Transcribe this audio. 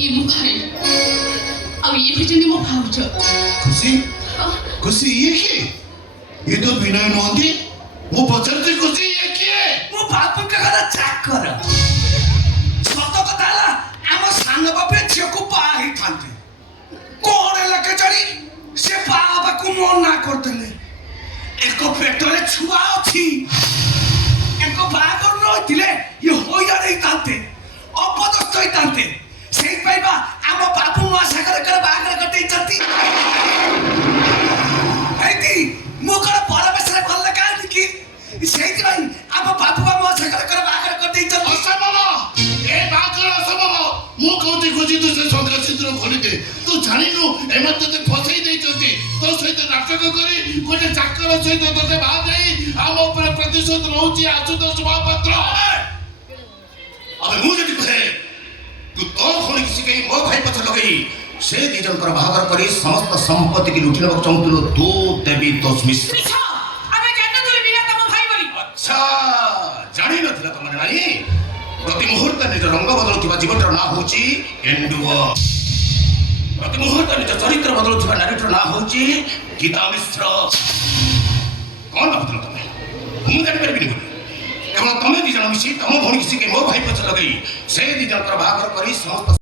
ये मो भाई अब ये हुजनी मो भाउज खुशी खुशी ये किए ये तो विनय नंदी मु पचरती खुशी ये किए मो बापू का घर चाकर सत कथा हला आम सान बापे झियो को बाहा ही थांते कोण लके चढ़ी से बाबा को मना करदेले एको पेटरे छुआ अछि एको बागर नथिले ये होइया नहीं तांते अपदस्थ ही तांते सेई पाइबा आम बापू मा सागर कर बागर करते चती हैती मुकर परमेश्वर भल लगा कि सेई भाई आम बापू मा सागर कर बागर करते चती असंभव ए बाकर असंभव मु कहती खुशी तू से संग्रह चित्र खोली दे तू जानिनु एमत ते फसई देई चती तो सहित नाटक करी कोटे चाकर सहित तते बाहा जाई आम ऊपर प्रतिशोध रहउची आशुतोष महापात्र अबे मु जति कहे तू तो खोली किसी के मो भाई पछ लगई से दी जन पर बाहागर करी समस्त संपत्ति की लुटी लेबक चाहतुलो तू देवी दोष मिश्र मिछा अबे जानना तुले बिना तम भाई बोली अच्छा जानि नथिला तमने नानी प्रति मुहूर्त निज रंग बदलुवा जीवटर ना होची एंडुओ प्रति मुहूर्त निज चरित्र बदलुवा नारीटर ना होची गीता मिश्र कौन भाबुतलो तमे मु जानि परबिनी बोली केवल तमे दी जन मिसी तम भौणी किसी के मो भाई पछ लगई से दी जन पर बाहागर करी समस्त